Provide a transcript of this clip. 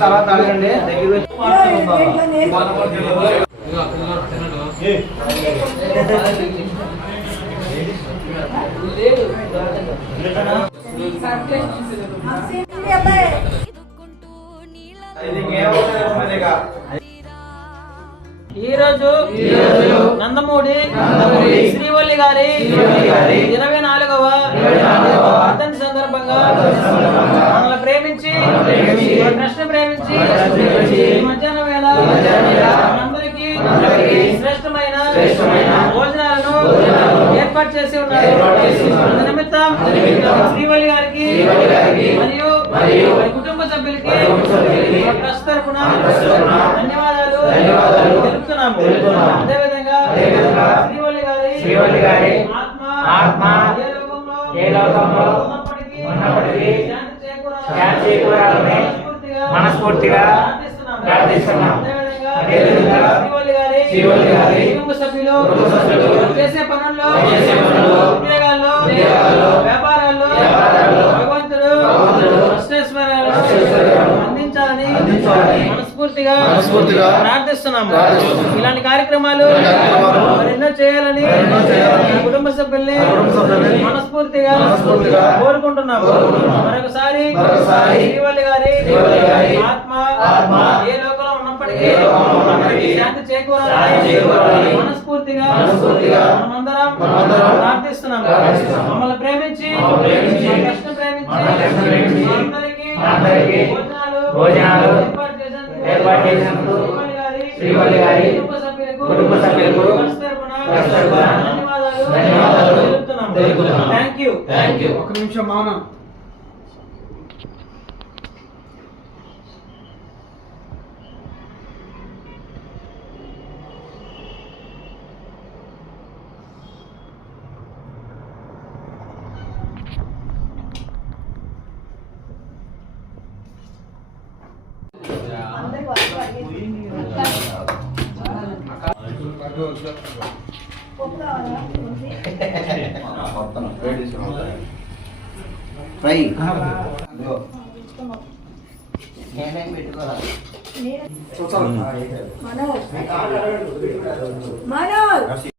తర్వాత అడగండి ఈరోజు నందమూడి శ్రీవల్లి గారి 24వ వర్ధంతి సందర్భంగా మనల్ని ప్రేమించి కృష్ణ ప్రేమించి మధ్యాహ్నం వేళ మనందరికీ శ్రేష్టమైన భోజనాలను ఏర్పాటు చేసి ఉన్నారు. నిమిత్తం శ్రీవల్లి గారికి మరియు కుటుంబ సభ్యులకి ట్రస్ట్ తరఫున ధన్యవాదాలు తెలుపుతున్నాము. అదేవిధంగా శ్రీవల్లి గారి ఆత్మ ఏ లోకంలో ఉన్నప్పటికీ శాంతి చేకూరాలని మనస్ఫూర్తిగా ప్రార్థిస్తున్నాం. శ్రీవల్లి గారి కుటుంబ సభ్యులు చేసే పనుల్లో ఉద్యోగాల్లో వ్యాపారాల్లో భగవంతుడు అందించాలని మనస్ఫూర్తిగా ప్రార్థిస్తున్నాము. ఇలాంటి కార్యక్రమాలు మరెన్నో చేయాలని కుటుంబ సభ్యుల్ని మనస్ఫూర్తిగా కోరుకుంటున్నాము. మరొకసారి శ్రీవల్లి గారి ఆత్మ ఏ లోకంలో ఉన్నప్పటికీ శాంతి చేకూరాలని మనస్ఫూర్తిగా మనమందరం ప్రార్థిస్తున్నాము. మమ్మల్ని ప్రేమించి కృష్ణ ప్రేమించి అందరికీ భోజనాలు ఏర్పాటు చేసినందుకు శ్రీవల్లి గారి కుటుంబ సభ్యులకు ధన్యవాదాలు తెలుపుతున్నాము. Thank you. ఒక నిమిషం మౌనం. మనోజ్